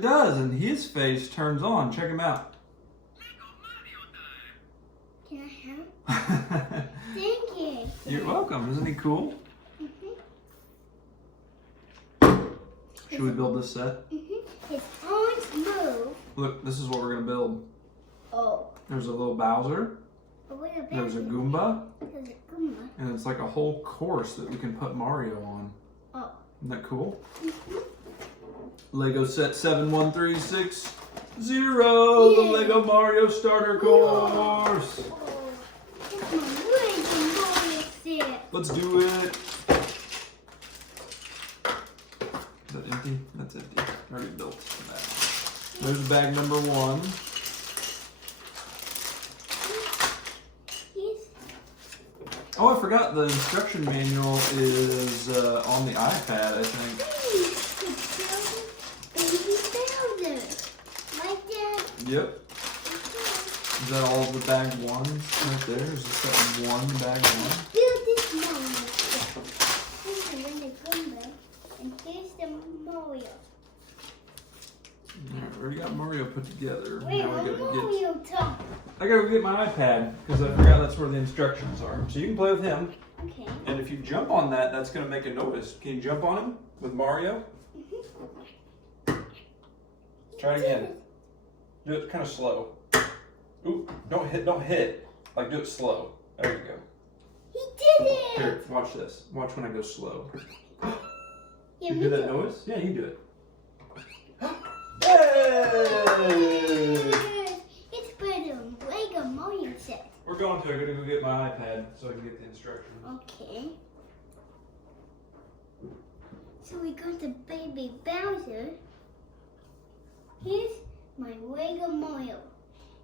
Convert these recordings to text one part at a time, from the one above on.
it does, and his face turns on. Check him out. Can I help? Thank you. You're welcome. Isn't he cool? Should we build this set? His arms move. Look, this is what we're gonna build. Oh. There's a little Bowser. There's a Goomba. There's a Goomba. And it's like a whole course that we can put Mario on. Oh. Isn't that cool? Lego set 71360. The Lego Mario starter course. Oh. It's my Lego Mario set. Let's do it. Is that empty? That's empty. Already built the bag. There's bag number 1. Oh, I forgot the instruction manual is on the iPad, I think. Baby Bowser. Like that. Yep. Is that all of the bag 1s right there? Is this that 1 bag 1? Build this Mario set. Here's the Goomba. And here's the Mario. Alright, we already got Mario put together. Wait, Now we gotta Mario top. I gotta go get my iPad because I forgot that's where the instructions are. So you can play with him. Okay. And if you jump on that, that's gonna make a noise. Can you jump on him with Mario? Try it again. Do it kind of slow. Ooh, don't hit. Like do it slow. There you go. He did it! Here, watch this. Watch when I go slow. Yeah, You do that noise? Yeah, you do it. Yay! It's for the Lego Mario set. We're going to. I gotta go get my iPad so I can get the instructions. Okay. So we got the baby Bowser. Here's my Lego Mario.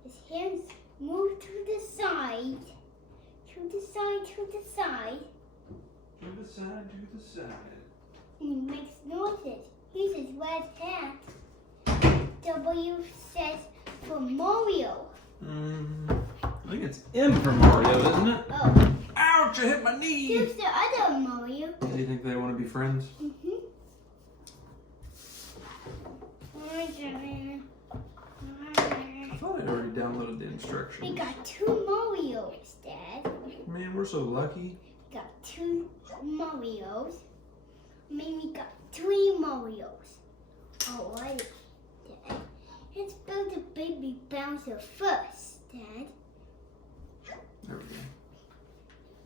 His hands move to the side. To the side, to the side. To the side, to the side. And he makes noises. Here's his red hat. W says for Mario. I think it's M for Mario, isn't it? Oh. Ouch, I hit my knee! Here's the other Mario. Do you think they want to be friends? I thought I'd already downloaded the instructions. We got 2 Marios, Dad. Man, we're so lucky. We got 2 Marios. I mean, we got 3 Marios. Alright, Dad. Let's build the baby Bowser first, Dad. There we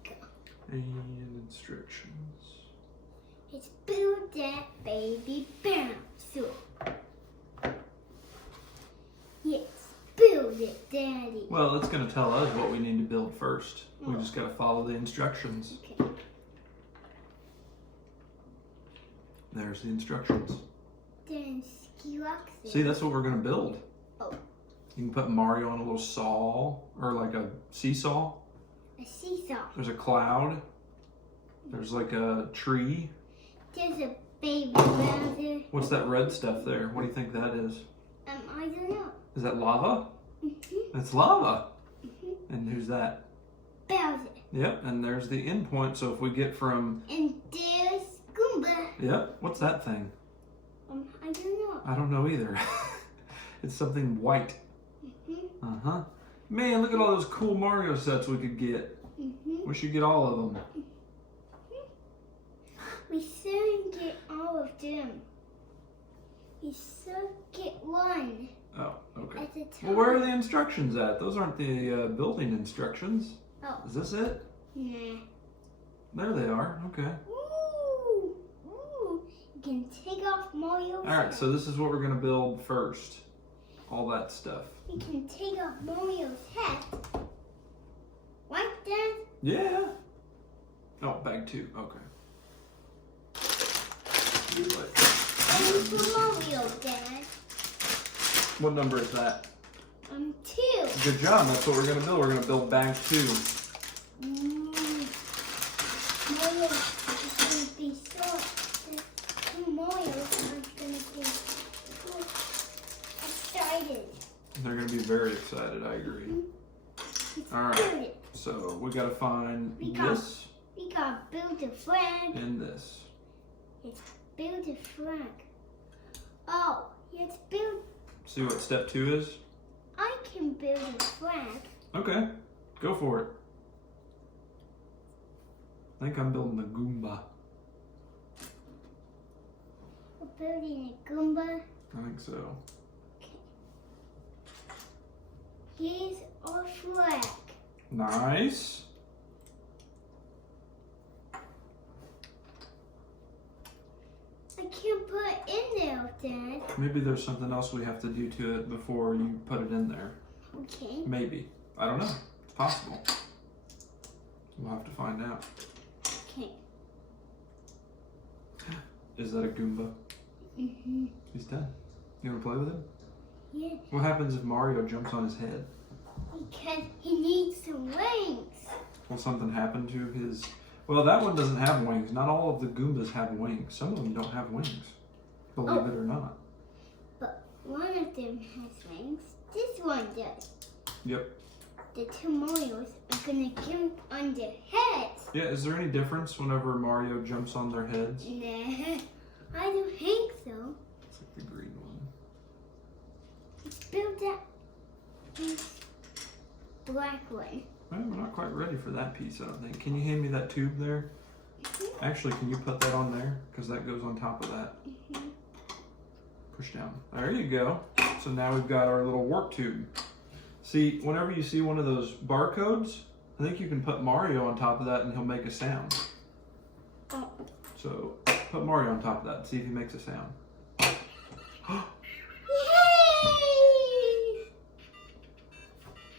go. And instructions. Let's build that baby Bowser. Yes, build it, Daddy. Well, it's going to tell us what we need to build first. We just got to follow the instructions. Okay. There's the instructions. Then See, that's what we're going to build. Oh. You can put Mario on a little saw, or like a seesaw. A seesaw. There's a cloud. There's like a tree. There's a baby Bowser. What's that red stuff there? What do you think that is? I don't know. Is that lava? It's lava. And who's that? Bowser. Yep, and there's the end point. So if we get from... And there's Goomba. Yep, what's that thing? I don't know. I don't know either. It's something white. Uh-huh. Man, look at all those cool Mario sets we could get. We should get all of them. We shouldn't get all of them. We should get one. Oh, okay. At a time. Well, where are the instructions at? Those aren't the building instructions. Oh. Is this it? Nah. There they are. Okay. Ooh. Ooh. You can take off Mario's All right, hat. so this is what we're going to build first. All that stuff. You can take off Mario's hat. Like that? Yeah. Oh, bag 2. Okay. Only for Mario, Dad. What number is that? 2. Good job. That's what we're going to build. We're going to build bag 2. Mario is going to be so... Mario is going to be so excited. They're going to be very excited. I agree. All right. So we got to find this. We got to build a flag. And this. Let's build a flag. Oh, let's build See what step 2 is? I can build a flag. Okay, go for it. I think I'm building a Goomba. We're building a Goomba. I think so. Here's our flag. Nice. I can't put it in there, Dad. Maybe there's something else we have to do to it before you put it in there. Okay. Maybe. I don't know. It's possible. We'll have to find out. Okay. Is that a Goomba? Mm-hmm. He's dead. You want to play with him? Yeah. What happens if Mario jumps on his head? Because he needs some wings. Will something happen to his... Well, that one doesn't have wings. Not all of the Goombas have wings. Some of them don't have wings. Believe it or not. But one of them has wings. This one does. Yep. The two Marios are gonna jump on their heads. Yeah, is there any difference whenever Mario jumps on their heads? Nah, I don't think so. It's like the green one. Let's build that black one. Well, we're not quite ready for that piece, I don't think. Can you hand me that tube there? Actually, can you put that on there? Because that goes on top of that. Push down. There you go. So now we've got our little work tube. See, whenever you see one of those barcodes, I think you can put Mario on top of that and he'll make a sound. Oh. So put Mario on top of that and see if he makes a sound. Yay!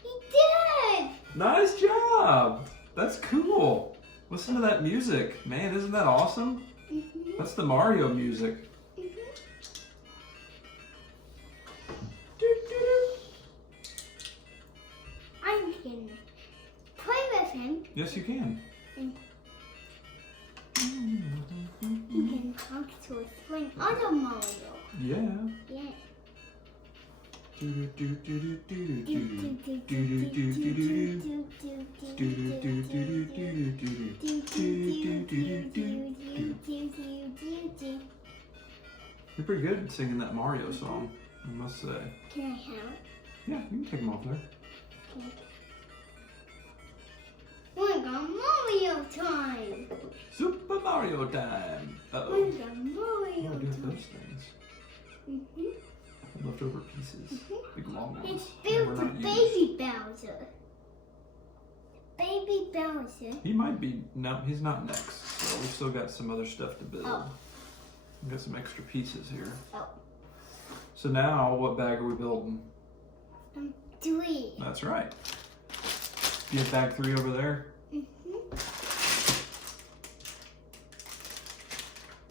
He did! Nice job! That's cool. Listen to that music. Man, isn't that awesome? That's the Mario music. I can play with him. Yes, you can. You can talk to a friend, other Mario. Yeah. Yeah. You're pretty good at singing that Mario song, I must say. Can I have it? Yeah, you can take them off there. Okay. We got Mario time. Super Mario time. Uh-oh. We got Mario What do with time. those things? Leftover pieces. Big long ones. It's that built were to not used. Baby Bowser. Baby Bowser. He might be. No, he's not next. So we've still got some other stuff to build. Oh. We've got some extra pieces here. Oh. So now, what bag are we building? 3. That's right. You have bag 3 over there?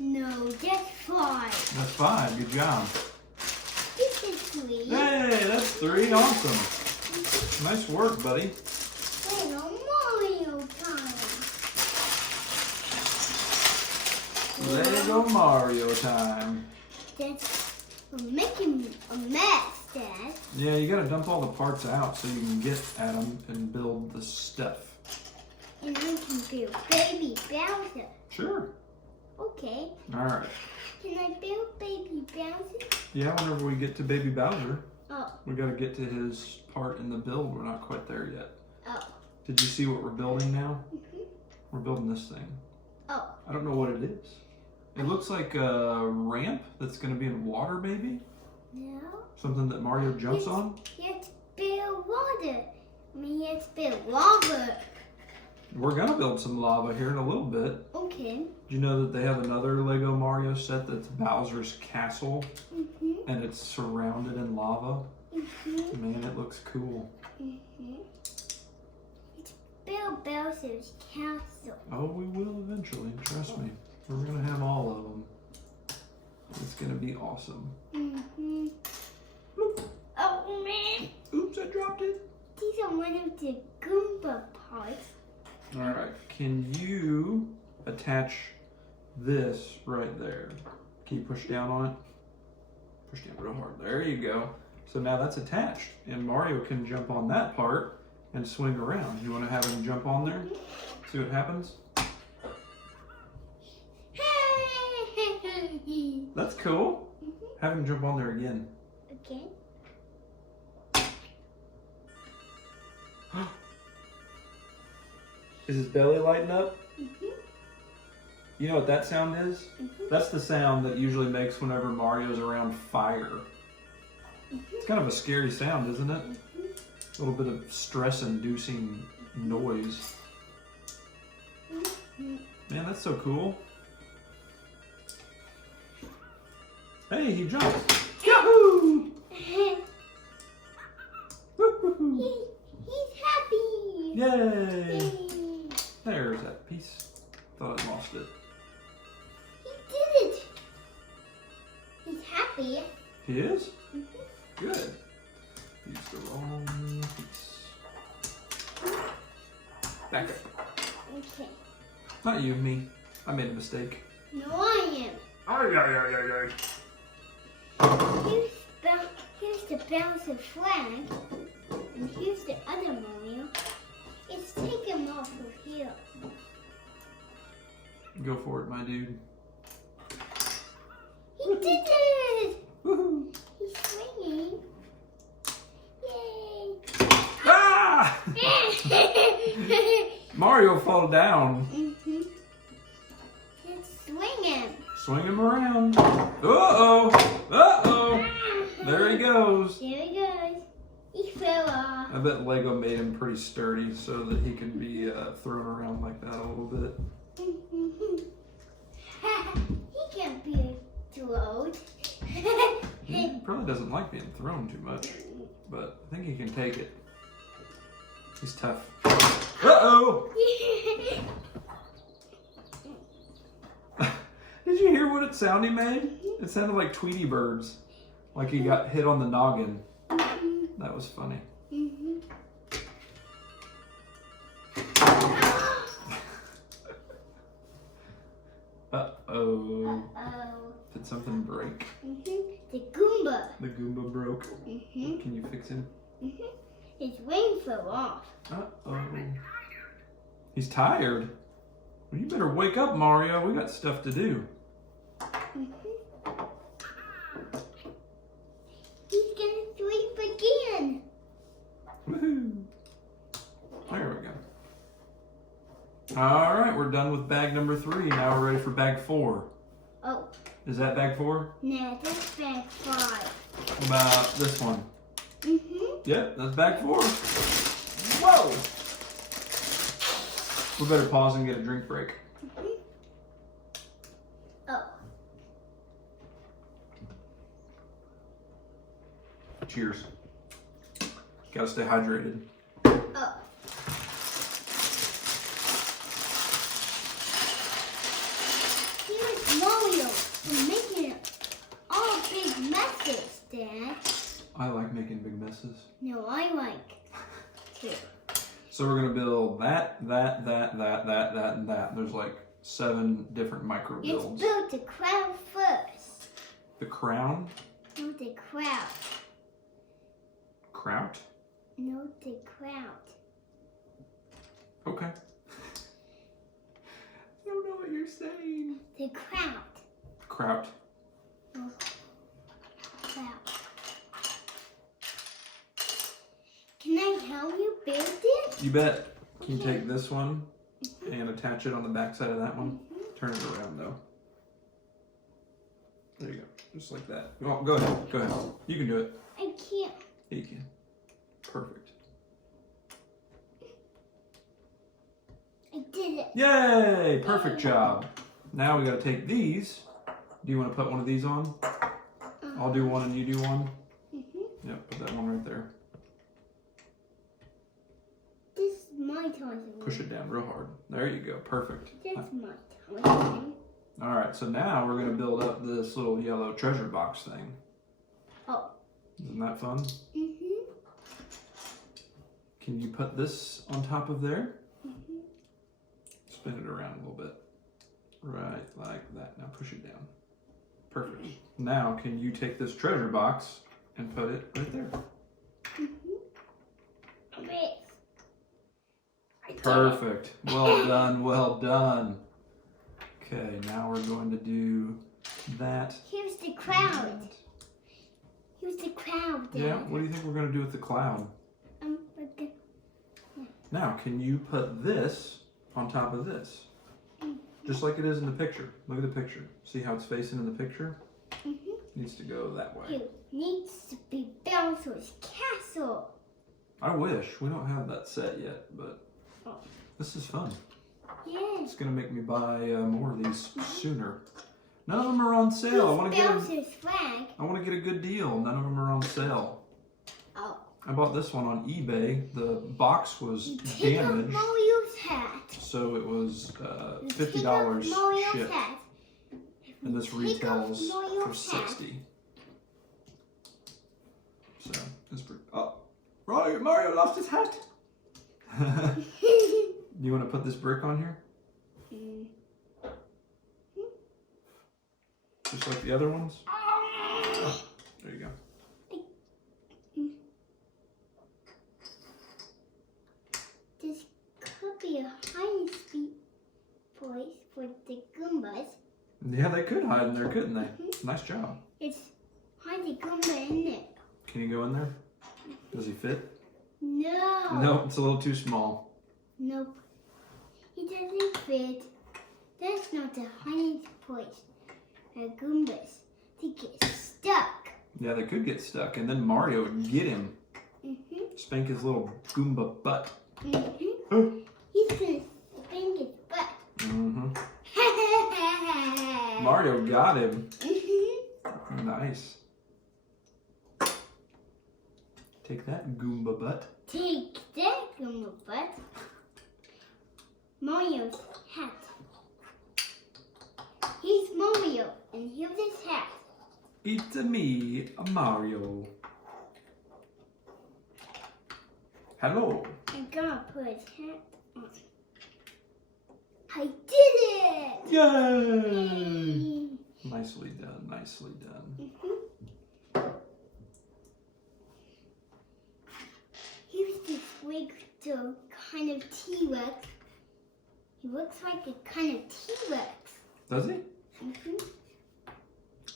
No, that's 5. That's 5. Good job. This is 3. Hey, that's 3. Awesome. Nice work, buddy. We got Mario time. Lego Mario time. We're making a mess, Dad. Yeah, you gotta dump all the parts out so you can get at them and build the stuff. And I can build Baby Bowser. Sure. Okay. All right. Can I build Baby Bowser? Yeah, whenever we get to Baby Bowser, Oh. we gotta get to his part in the build. We're not quite there yet. Oh. Did you see what we're building now? We're building this thing. Oh. I don't know what it is. It looks like a ramp that's gonna be in water, maybe? No. Something that Mario jumps on? Let's build water. Let's build lava. We're gonna build some lava here in a little bit. Okay. Did you know that they have another Lego Mario set that's Bowser's Castle? And it's surrounded in lava? Man, it looks cool. Let's build Bowser's castle. Oh, we will eventually, trust me. We're gonna have all of them. It's gonna be awesome. Bloop. Oh man. Oops, I dropped it. These are one of the Goomba parts. All right, can you attach this right there? Can you push down on it? Push down real hard. There you go. So now that's attached, and Mario can jump on that part and swing around. You want to have him jump on there? See what happens? That's cool. Have him jump on there again. Okay. Is his belly lighting up? Mm-hmm. You know what that sound is? Mm-hmm. That's the sound that usually makes whenever Mario's around fire. Mm-hmm. It's kind of a scary sound, isn't it? Mm-hmm. A little bit of stress-inducing noise. Mm-hmm. Man, that's so cool. Hey, he jumps. Yahoo! Woo-hoo-hoo. He's happy. Yay! Yay. There's that piece. Thought I lost it. He did it. He's happy. He is? Mm-hmm. Good. Use the wrong piece. Back up. Okay. Not you, me. I made a mistake. No, I am. Ay, ay, ay, ay, ay. Here's the bouncing flag, and here's the other Mario. Let's take him off of here. Go for it, my dude. He did it! Woohoo! He's swinging. Yay! Ah! Mario fall down. Mm-hmm. Let's swing him. Swing him around. Uh-oh! Uh-oh! There he goes. There he goes. He fell off. I bet Lego made him pretty sturdy so that he can be thrown around like that a little bit. He can't be too old. He probably doesn't like being thrown too much, but I think he can take it. He's tough. Uh-oh! Did you hear what sound he made? It sounded like Tweety Birds. Like he got hit on the noggin. That was funny. Uh-oh. Uh-oh. Did something break? The Goomba. The Goomba broke. Can you fix him? His wing fell off. Uh-oh. He's tired? Well, you better wake up, Mario. We got stuff to do. He's gonna sleep again. Woohoo! There we go. All right, we're done with bag number 3. Now we're ready for bag 4. Oh. Is that bag 4? No, that's bag 5. What about this one? Yep, that's bag 4. Whoa! We better pause and get a drink break. Oh. Cheers. Gotta stay hydrated. Oh. Here's Mario for making all big messes, Dad. I like making big messes. No, I like to. So we're gonna build that, and that. There's like 7 different micro Let's builds. build the crown first. The crown? No, the crown. Kraut? No, the crown. Okay. I don't know what you're saying. The crown. Kraut. No, crown. Can I help you build it? You bet. Can you take this one and attach it on the back side of that one? Turn it around though. There you go. Just like that. Oh, go ahead. Go ahead. You can do it. I can't. Yeah, you can. Perfect. I did it. Yay! Perfect job. Now we gotta take these. Do you want to put one of these on? I'll do one and you do one. Yep, put that one right there. This is my time. Push it down real hard. There you go. Perfect. That's my time. All right, so now we're gonna build up this little yellow treasure box thing. Oh. Isn't that fun? Can you put this on top of there? Spin it around a little bit. Right like that. Now push it down. Perfect. Now can you take this treasure box and put it right there? Perfect. Well done, well done. Okay, now we're going to do that. Here's the crowd. Here's the crowd, Dad. Yeah, what do you think we're going to do with the cloud? Okay. Now, can you put this on top of this? Just like it is in the picture. Look at the picture. See how it's facing in the picture? Needs to go that way. It needs to be Bowser's castle. I wish. We don't have that set yet, but this is fun. Yes. It's going to make me buy more of these sooner. None of them are on sale. I want to Bowser's flag. I want to get a good deal. None of them are on sale. Oh. I bought this one on eBay. The box was damaged. Mario's hat. So it was $50 shipped. Hat. And this retails for $60. So it's pretty. Oh, Mario lost his hat. You want to put this brick on here? Just like the other ones? Oh, there you go. This could be a hiding speed place for the Goombas. Yeah, they could hide in there, couldn't they? Nice job. It's hiding Goomba in it. Can you go in there? Does he fit? No. No, it's a little too small. Nope. He doesn't fit. That's not the hiding place for Goombas. They get stuck. Yeah, they could get stuck, and then Mario would get him. Spank his little Goomba butt. He's gonna spank his butt. Mario got him. Nice. Take that, Goomba butt. Take that, Goomba butt. Mario's hat. He's Mario, and here's his hat. It's me, Mario. Hello. I'm gonna put his hat on. I did it! Yay! Nicely done, nicely done. Here's this big kind of T-Rex. He looks like a kind of T-Rex. Does he?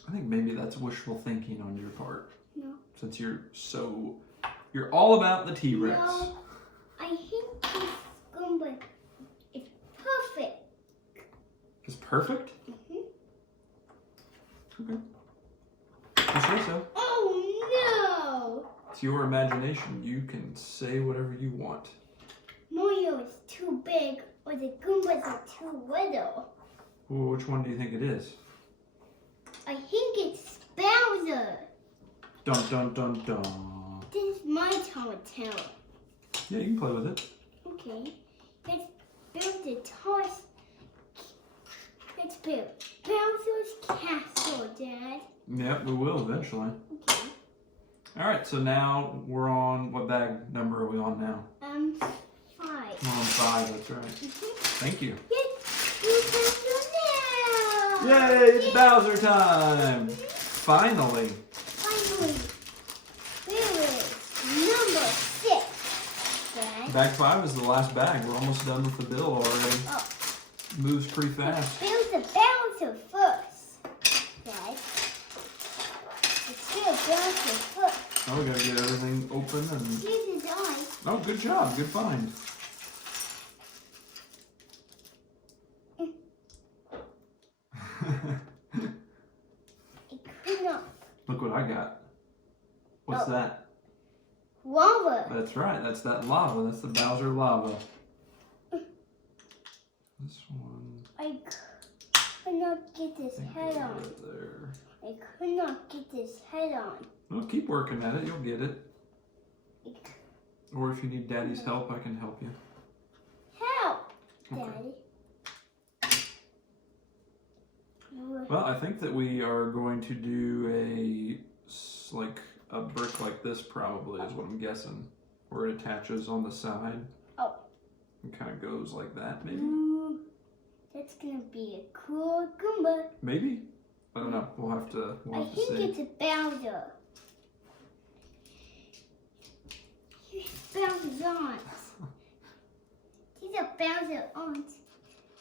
I think maybe that's wishful thinking on your part. No. Since you're all about the T-Rex. No, I think this Goomba is perfect. It's perfect? Okay. You say so. Oh no! It's your imagination. You can say whatever you want. Mario is too big, or the Goombas are too little. Well, which one do you think it is? I think it's Bowser. Dun dun dun dun. This is my tower tower. Yeah, you can play with it. Okay. Let's build the toss. Let's build Bowser's castle, Dad. Yep, we will eventually. Okay. All right, so now we're on, what bag number are we on now? 5. We're on 5, that's right. Thank you. Yes, Yay, it's Bowser time! Finally. Finally. Where is number 6, Dad? Bag 5 is the last bag. We're almost done with the bill already. Oh. Moves pretty fast. Build the Bowser first, Dad. Let's build Bowser first. Oh, we gotta get everything open and... Here's his eyes. Oh, good job. Good find. It could not. Look what I got. What's that? Lava. That's right. That's that lava. That's the Bowser lava. This one. I could not get this head on. Right there. I could not get this head on. Well, keep working at it. You'll get it. Or if you need Daddy's help, I can help you. Help, Okay. Daddy. Well, I think that we are going to do a brick like this probably is what I'm guessing. Where it attaches on the side. Oh. And kind of goes like that, maybe. Ooh, that's gonna be a cool Goomba. Maybe? I don't know. We'll have to I think see. it's a Bowser. Here's Bowser's arms. These are Bowser's arms.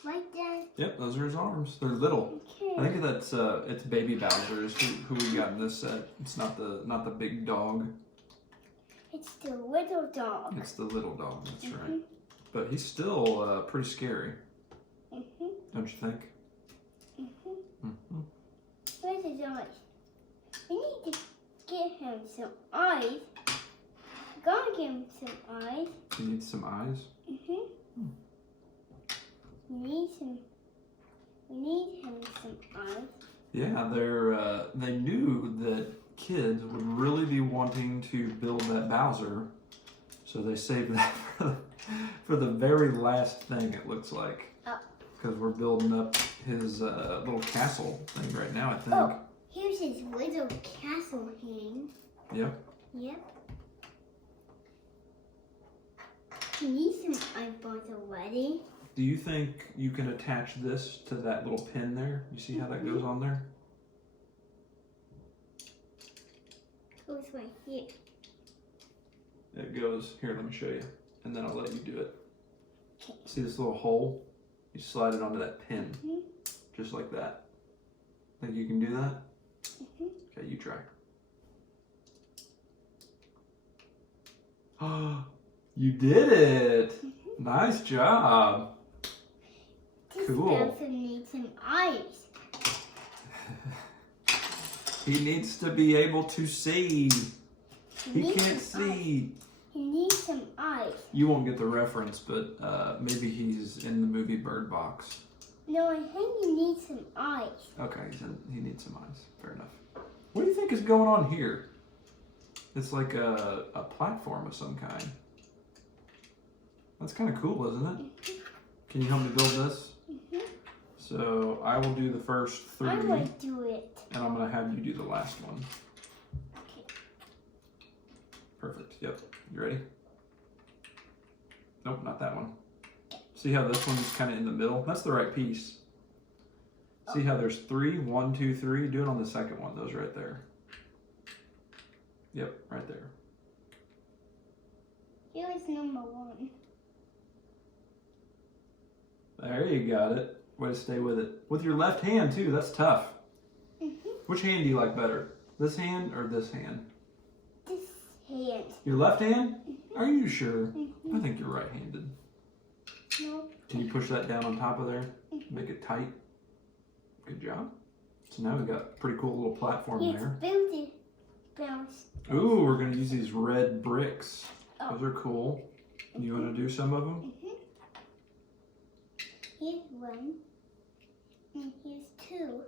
Right, Dad? Yep, those are his arms. They're little. Okay. I think that's it's baby Bowser's who we got in this set. It's not the big dog. It's the little dog. It's the little dog. That's right. but he's still pretty scary. Don't you think? Where's his eyes? We need to get him some eyes. Gotta give him some eyes. He needs some eyes? We need him some eyes. Yeah, they knew that kids would really be wanting to build that Bowser, so they saved that for the very last thing, it looks like. Because we're building up his little castle thing right now, I think. Oh, here's his little castle hang. Yep. Yep. He needs some eyeballs already. Do you think you can attach this to that little pin there? You see how that goes on there? Goes right here. It goes, here, let me show you. And then I'll let you do it. Okay. See this little hole? You slide it onto that pin. Just like that. Think you can do that? Okay, you try. Oh, you did it! Nice job! This Cool. Bowser needs some eyes. He needs to be able to see. He needs can't some eyes. see. He needs some eyes. You won't get the reference, but maybe he's in the movie Bird Box. No, I think he needs some eyes. Okay, he needs some eyes. Fair enough. What do you think is going on here? It's like a platform of some kind. That's kind of cool, isn't it? Can you help me build this? So I will do the first 3. I will do it. And I'm going to have you do the last one. Okay. Perfect. Yep. You ready? Nope, not that one. See how this one's kind of in the middle? That's the right piece. See how there's 3? 1, 2, 3. Do it on the second one. Those right there. Yep, right there. Here is number 1. There you got it. Way to stay with it. With your left hand too. That's tough. Which hand do you like better? This hand or this hand? This hand. Your left hand? Are you sure? I think you're right-handed. No. Can you push that down on top of there? Make it tight. Good job. So now we've got a pretty cool little platform there. Build it. Bounce. Ooh, we're going to use these red bricks. Those are cool. You want to do some of them? Here's 1. And here's 2.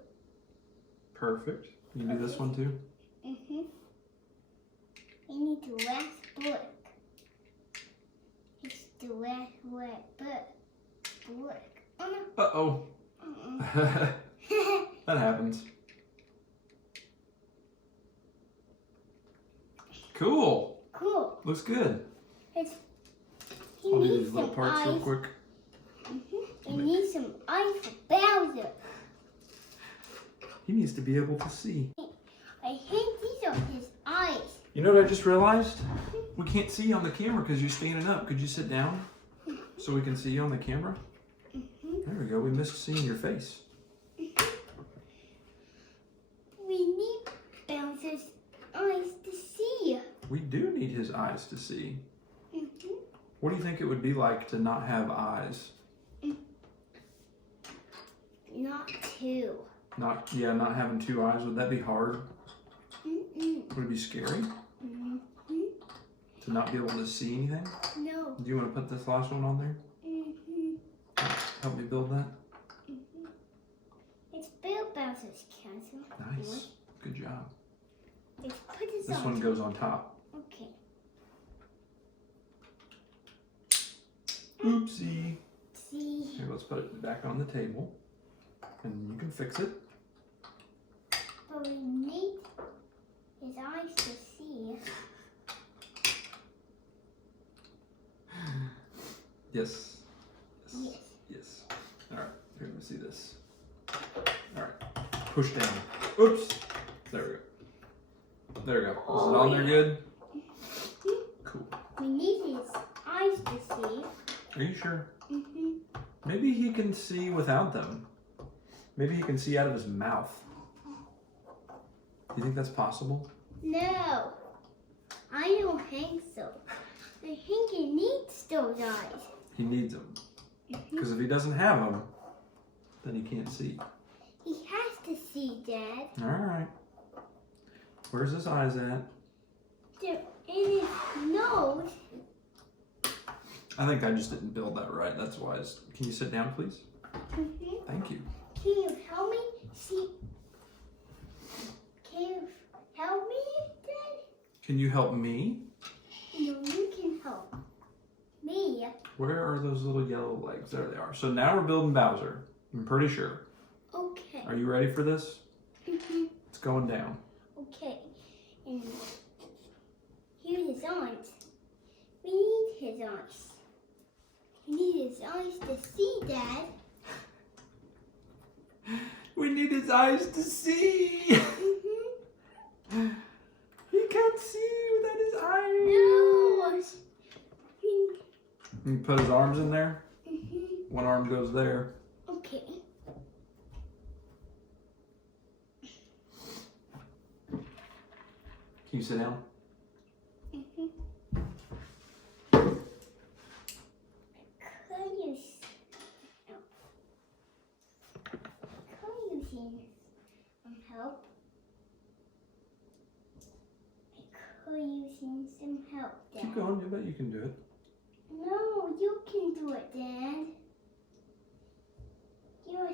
Perfect. You can do this one too? I need the last brick. It's the last brick. Oh no. Uh-oh. That happens. Cool. Cool. Looks good. He I'll do needs these little some parts eyes. real quick. He needs some eyes for Bowser. He needs to be able to see. I think these are his eyes. You know what I just realized? We can't see you on the camera because you're standing up. Could you sit down so we can see you on the camera? There we go. We missed seeing your face. We need Bowser's eyes to see. We do need his eyes to see. What do you think it would be like to not have eyes? Not 2. Not having 2 eyes. Would that be hard? Would it be scary to not be able to see anything? No. Do you want to put this last one on there? Help me build that. It's Bill Bowser's castle. Nice. Good job. Let's put this This on. one goes on top. Okay. Oopsie. See. Here, let's put it back on the table. And you can fix it. But we need his eyes to see. Yes. Yes. Yes. All right. Here, let me see this. All right. Push down. Oops. There we go. There we go. Is it on there good? Cool. We need his eyes to see. Are you sure? Maybe he can see without them. Maybe he can see out of his mouth. Do you think that's possible? No. I don't think so. I think he needs those eyes. He needs them. Because if he doesn't have them, then he can't see. He has to see, Dad. All right. Where's his eyes at? They're in his nose. I think I just didn't build that right. That's why. Can you sit down, please? Thank you. Can you help me see? Can you help me, Dad? Can you help me? No, you can help me. Where are those little yellow legs? There they are. So now we're building Bowser. I'm pretty sure. Okay. Are you ready for this? It's going down. Okay. And here's his eyes. We need his eyes. We need his eyes to see, Dad. We need his eyes to see. He can't see without his eyes. No. You put his arms in there. One arm goes there. Okay. Can you sit down? Could you some help? Could you use some help, Dad? Keep going. I bet you can do it. No, you can do it, Dad. You're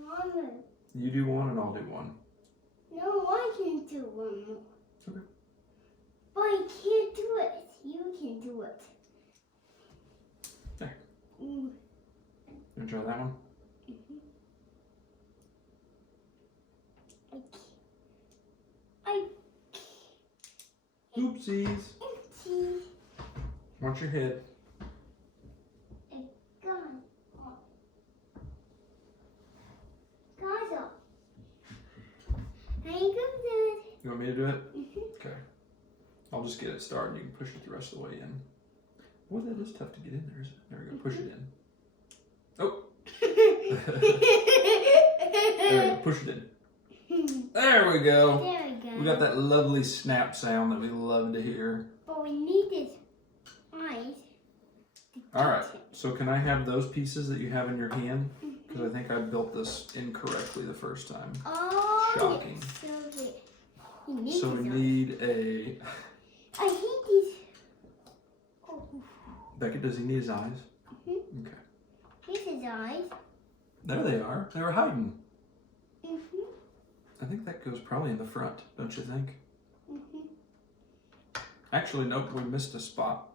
Mama. You do one and I'll do one. No, I can do one more. Okay. But I can't do it. You can do it. There. Mm. You want to try that one? Oopsies. Oopsies. Watch your head. Gone. Gaza. There you go, Dad. You want me to do it? Okay. I'll just get it started. You can push it the rest of the way in. Boy, that is tough to get in there, isn't it? There we go. Push it in. Oh. There we go. Push it in. There we go. There we go. We got that lovely snap sound that we love to hear. But we need his eyes. All right. So can I have those pieces that you have in your hand? Because I think I built this incorrectly the first time. Oh, Shocking. Yes. So we need a... I hate these. Oh. Beckett, does he need his eyes? Okay. Here's his eyes. There they are. They were hiding. I think that goes probably in the front, don't you think? Actually, nope, we missed a spot.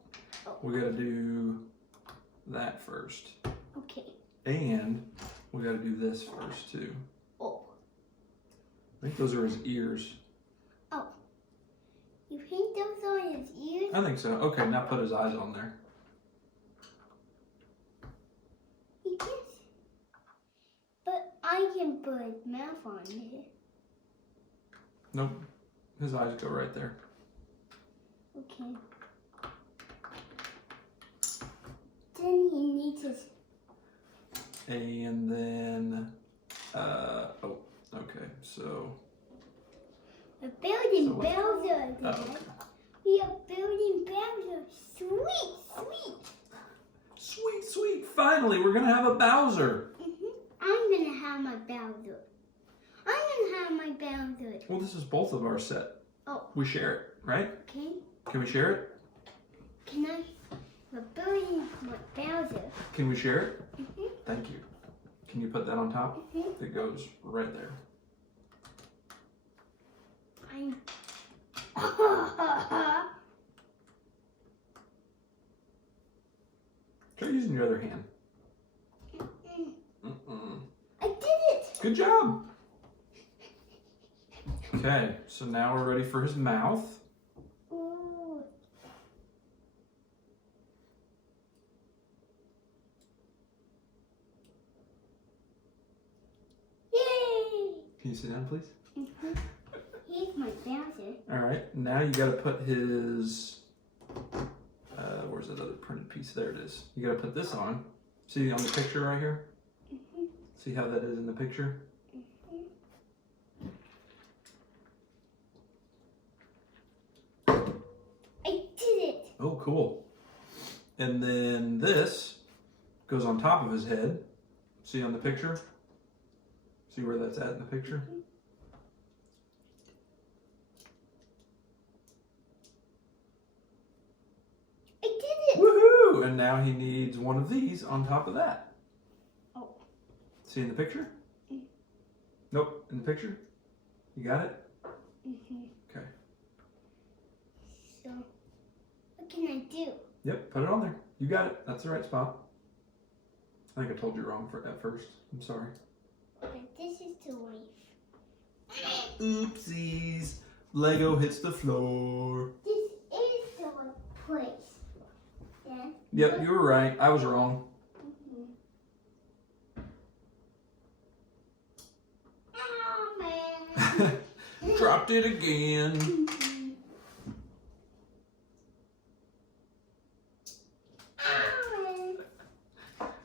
Oh. We gotta do that first. Okay. And we gotta do this first too. Oh. I think those are his ears. Oh. You think those are his ears? I think so. Okay, now put his eyes on there. He can. But I can put his mouth on it. Nope. His eyes go right there. Okay. Then he needs his. And then, oh, okay, so. We're building So what- Bowser, Dad. Oh, okay. We are building Bowser. Sweet, sweet. Sweet, sweet. Finally, we're gonna have a Bowser. I'm gonna have my Bowser. I'm gonna have my Bowser. Well, this is both of our set. Oh. We share it, right? Okay. Can we share it? Can I? We're building my Bowser. Can we share it? Thank you. Can you put that on top? It goes right there. I'm. Try using your other hand. I did it. Good job. Okay, so now we're ready for his mouth. Ooh. Yay! Can you sit down, please? Here's my Bowser. All right, now you gotta put his, where's that other printed piece? There it is. You gotta put this on. See on the picture right here? See how that is in the picture? I did it. Oh, cool. And then this goes on top of his head. See on the picture? See where that's at in the picture? I did it! Woohoo! And now he needs one of these on top of that. Oh. See in the picture? Nope, in the picture? You got it? Okay. So, what can I do? Yep, put it on there. You got it. That's the right spot. I think I told you wrong at first. I'm sorry. Okay, this is the leaf. Oopsies. Lego hits the floor. This is the place. Then, Yep, you were right. I was wrong. Oh, man. Dropped it again.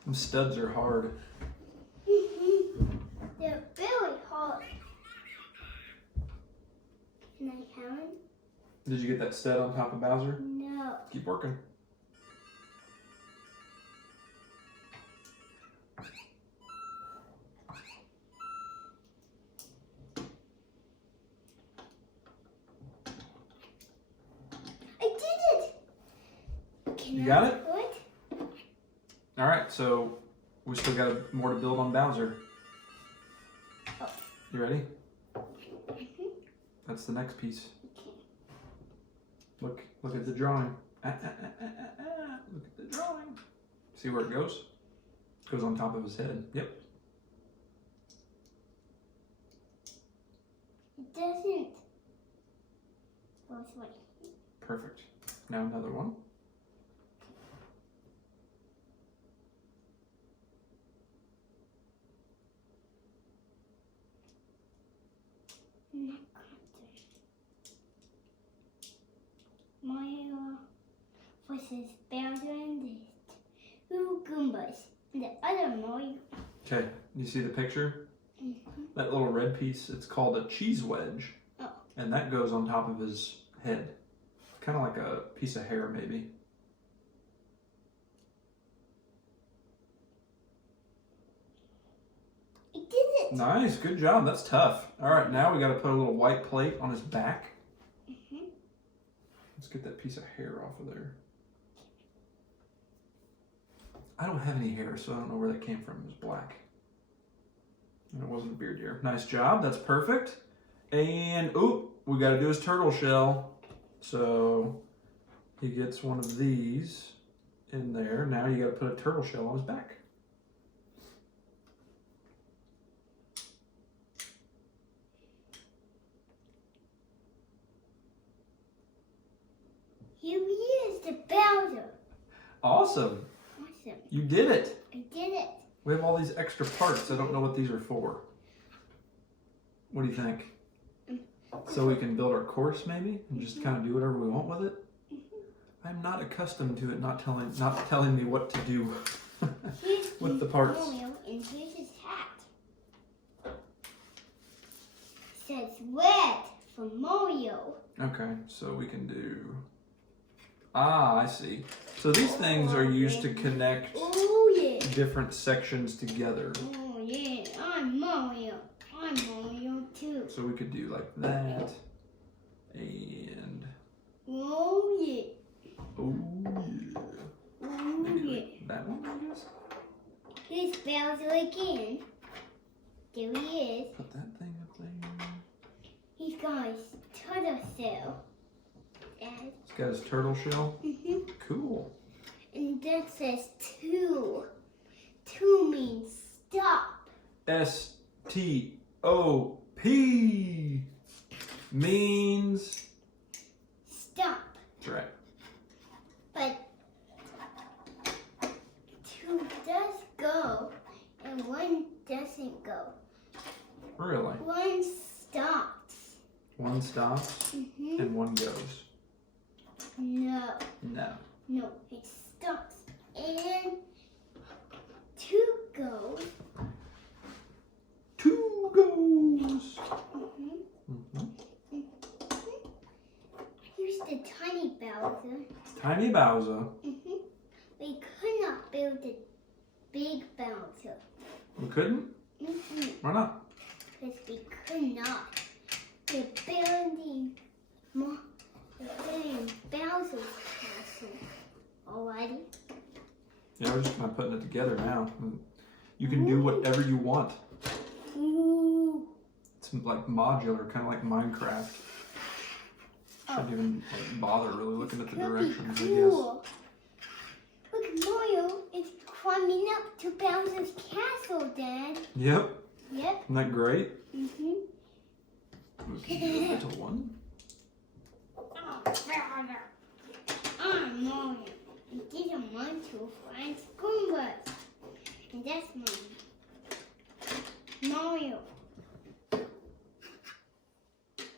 Them studs are hard. They're really hard. Can I have it? Did you get that stud on top of Bowser? No. Keep working. I did it! Can You I got it? do it? All right, so we still got more to build on Bowser. Oh. You ready? That's the next piece. Okay. Look at the drawing. Look at the drawing. See where it goes? Goes on top of his head. Yep. It doesn't. Both ways. Perfect. Now another one. Mario versus Bowser and the two Goombas. And the other Mario. Okay, you see the picture? That little red piece, it's called a cheese wedge. Oh. And that goes on top of his head. Kind of like a piece of hair, maybe. I did it! Nice, good job. That's tough. All right, now we got to put a little white plate on his back. Let's get that piece of hair off of there. I don't have any hair, so I don't know where that came from. It was black. And it wasn't beard hair. Nice job. That's perfect. And, we got to do his turtle shell. So he gets one of these in there. Now you got to put a turtle shell on his back. Here he is, the Bowser. Awesome. Awesome. You did it. I did it. We have all these extra parts. I don't know what these are for. What do you think? So we can build our course maybe and just kind of do whatever we want with it? I'm not accustomed to it not telling me what to do with the parts. Mario, and here's his hat. It says red for Mario. Okay, so we can do... I see. So these things are used to connect different sections together. Oh yeah, I'm Mario. I'm Mario too. So we could do like that. And... Oh yeah. Oh yeah. Oh Maybe yeah. like that one, I guess? Here's Bowser again. There he is. Put that thing up there. He's got his turtle shell. And He's got his turtle shell. Cool. And that says two. Two means stop. S-T-O-P means... Stop. That's right. But two does go and one doesn't go. Really? One stops. One stops and one goes. No. No. No, it stops. And two goes. Two goes. Here's the tiny Bowser. Tiny Bowser. we could not build a big Bowser. We couldn't? Mm-hmm. Why not? Because we could not. We're building Bowser's castle already. Yeah, we're just kind of putting it together now. You can do whatever you want. Ooh. It's like modular, kind of like Minecraft. Shouldn't even like, bother really looking at the directions, I guess. Look, Mario is climbing up to Bowser's castle, Dad. Yep. Yep. Isn't that great? Mm-hmm. A little one. Oh, Bowser. I'm Mario. I didn't want to find Goombas. And that's Mario.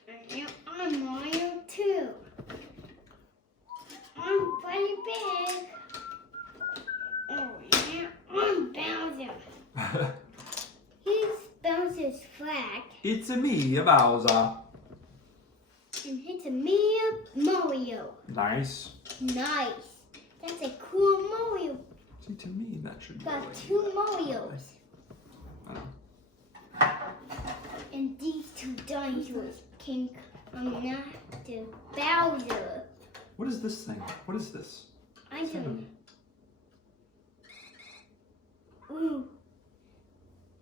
And now I'm Mario too. I'm pretty big. Oh yeah, I'm Bowser. Here's Bowser's flag. It's a me, a Bowser. And it's a me, Mario. Nice. Nice. That's a cool Mario. See, to me, that should be Got like, 2 Marios. I don't know. And these 2 dinosaurs can come after Bowser. What is this thing? What is this? I don't know. Ooh.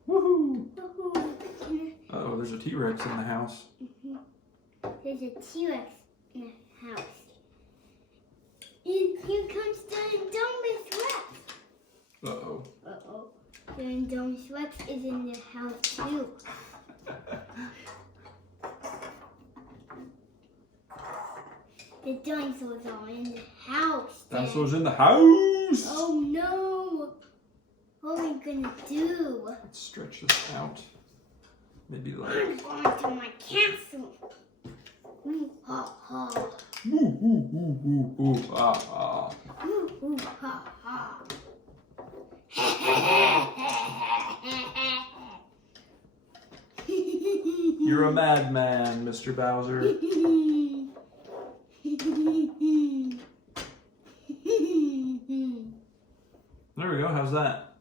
Woohoo! Woohoo. Uh-oh, there's a T-Rex in the house. Mm-hmm. There's a T-Rex in the house. And here comes the Indominus Rex. Uh-oh. Uh-oh. The Indominus Rex is in the house too. The dinosaurs are in the house. Dad. Dinosaurs in the house! Oh no! What are we gonna do? Let's stretch this out. Maybe like... I'm going to my castle. Ooh, ha, ha. Ooh, ooh, ooh, ooh, ooh, ah, ah. Ooh, ooh, ha, ha. You're a madman, Mr. Bowser. There we go, how's that?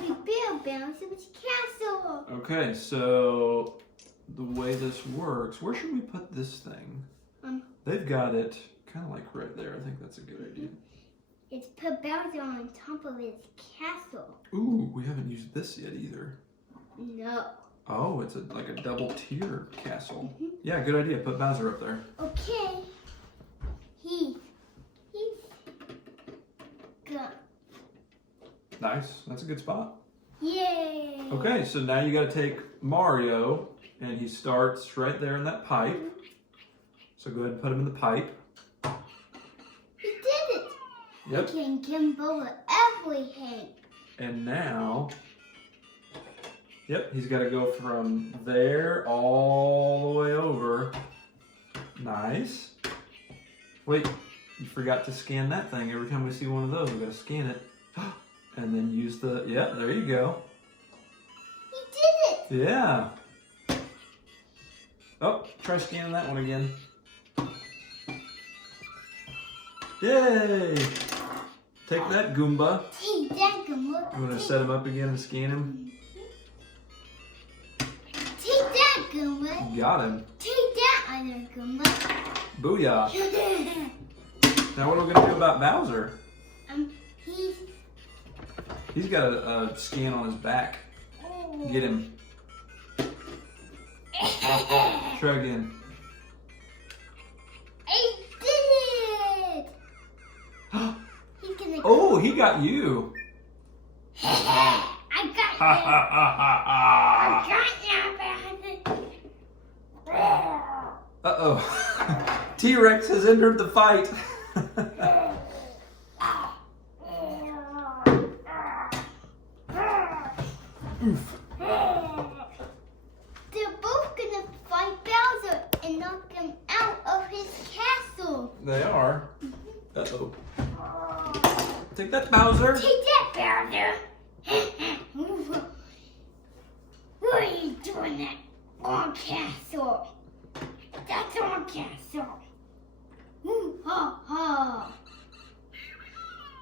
We built Bowser's castle. Okay, so the way this works, where should we put this thing? They've got it kind of like right there. I think that's a good idea. It's put Bowser on top of his castle. Ooh, we haven't used this yet either. No. Oh, it's like a double tier castle. Yeah, good idea. Put Bowser up there. Okay. He's good. Nice. That's a good spot. Yay. Okay, so now you got to take Mario, and he starts right there in that pipe. So go ahead and put him in the pipe. He did it. Yep. He can gamble everything. And now, yep, he's got to go from there all the way over. Nice. Wait, you forgot to scan that thing. Every time we see one of those, we got to scan it. And then use the, yeah, there you go. He did it. Yeah. Oh, try scanning that one again. Yay! Take that, Goomba. Take that, Goomba. You want to set him up again and scan him? Take that, Goomba. You got him. Take that, other Goomba. Booyah. Now what are we going to do about Bowser? He's got a scan on his back. Get him. Try again. I did it! He's gonna Oh, he got you. I got Ha you! ha ha ha I got you, Uh-oh. T-Rex has entered the fight. Oof. They're both gonna fight Bowser and knock him out of his castle. They are. Uh-oh. Take that, Bowser. Take that, Bowser. What are you doing at our castle? That's our castle. Ooh, ha, ha.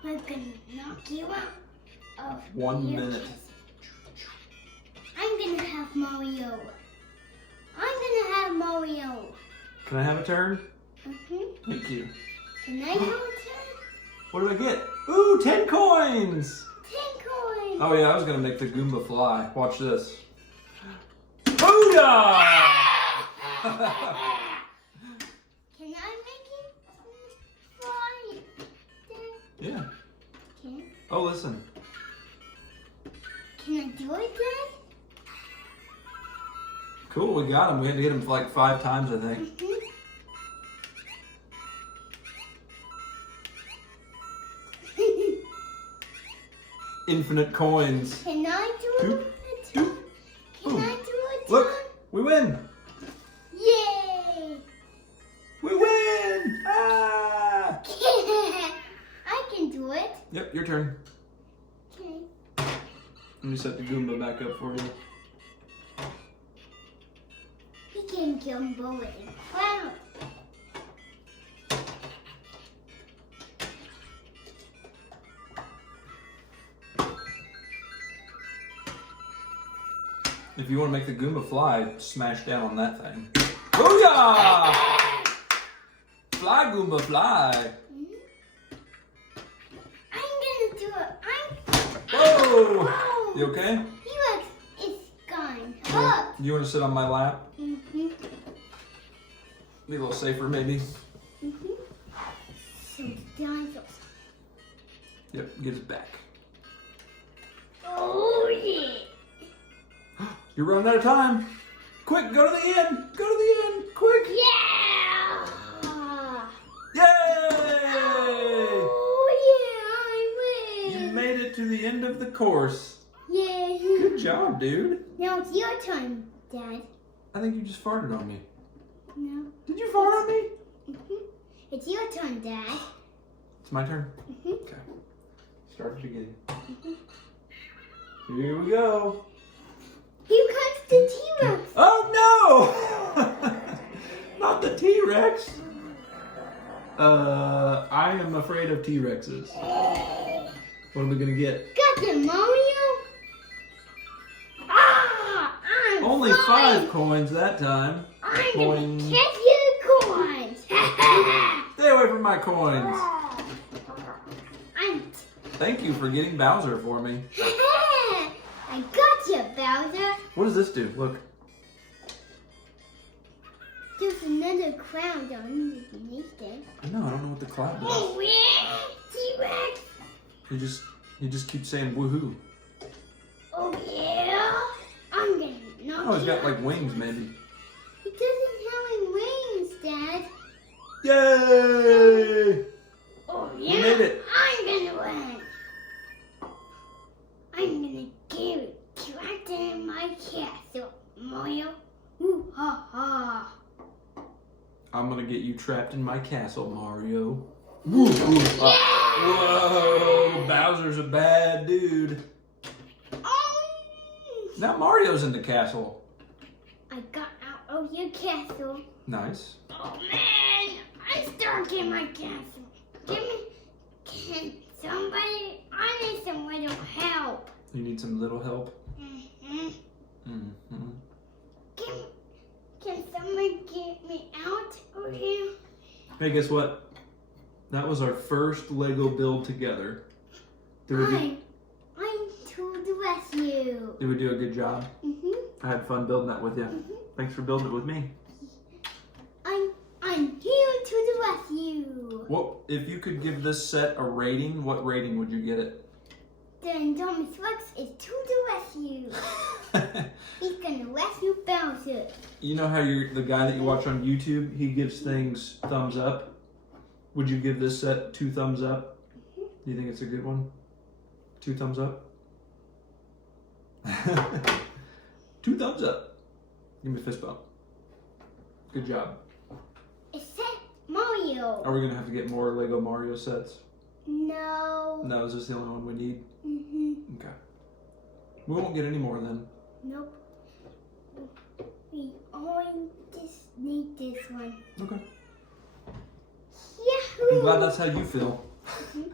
I'm gonna knock you out of 1 your minute. chest. I'm gonna have Mario. I'm gonna have Mario. Can I have a turn? Mm-hmm. Thank you. Can I have a turn? What do I get? Ooh, 10 coins! 10 coins. Oh yeah, I was gonna make the Goomba fly. Watch this. Booyah! Can I make it fly? Yeah. Can Oh, listen. I do it then? Cool, we got him. We had to hit him like 5 times, I think. Mm-hmm. Infinite coins. Can I do Doop, it? doop. Can Boom. I do it? Look, we win. Yay! We win. Ah! I can do it. Yep, your turn. Okay. Let me set the Goomba back up for you. He can Goomba with a cloud. If you want to make the Goomba fly, smash down on that thing. Booyah! Fly, Goomba, fly. I'm gonna do it. Whoa! Whoa! You okay? He looks, it's gone. You want to sit on my lap? Mm-hmm. Be a little safer, maybe. Mm-hmm. Some dinosaurs. Yep, get his back. Oh, yeah. You're running out of time. Quick, go to the end. Go to the end. Quick. Yeah! Yay! Oh, yeah, I win. You made it to the end of the course. Yeah. Good job, dude. Now it's your turn, Dad. I think you just farted on me. No. Did you fart on me? Mm-hmm. It's your turn, Dad. It's my turn. Mm-hmm. Okay. Start it again. Here we go. Here comes the T-Rex. Oh no! Not the T-Rex. I am afraid of T-Rexes. What are we gonna get? Got the Mario. Ah! I'm Only fine. 5 coins that time. I'm Coin. gonna catch you the coins. Stay away from my coins. I'm. Thank you for getting Bowser for me. I got you, Bowser. What does this do? Look. There's another crown underneath it. I know. I don't know what the cloud does. Oh yeah, T-Rex. You just keep saying woohoo. Oh yeah. I'm gonna knock Oh, he's you got like out. wings, maybe. He doesn't have wings, Dad. Yay! Oh You yeah. made it. I'm gonna win. I'm gonna get it trapped in my castle, Mario. Ooh ha ha. I'm gonna get you trapped in my castle, Mario. Woo, woo, Whoa! Bowser's a bad dude. Oh. Now Mario's in the castle. I got out of your castle. Nice. Oh man, I'm stuck in my castle. Can somebody, I need some little help. You need some little help. Mm-hmm. Mm-hmm. Can someone get me out of here? Hey, guess what? That was our first Lego build together. Did I'm to the rescue. we do a good job? Mm-hmm. I had fun building that with you. Mm-hmm. Thanks for building it with me. I'm here to the rescue. What if you could give this set a rating? What rating would you get it? Then Thomas Rex is to the rescue. He's gonna rescue Bowser. You know how you're the guy that you watch on YouTube? He gives things thumbs up. Would you give this set 2 thumbs up? Do you think it's a good one? 2 thumbs up? 2 thumbs up. Give me a fist bump. Good job. It said Mario. Are we gonna have to get more Lego Mario sets? No. No, is this the only one we need? Mm-hmm. Okay. We won't get any more then. Nope. We only just need this one. Okay. Yahoo! I'm glad that's how you feel. Mhm.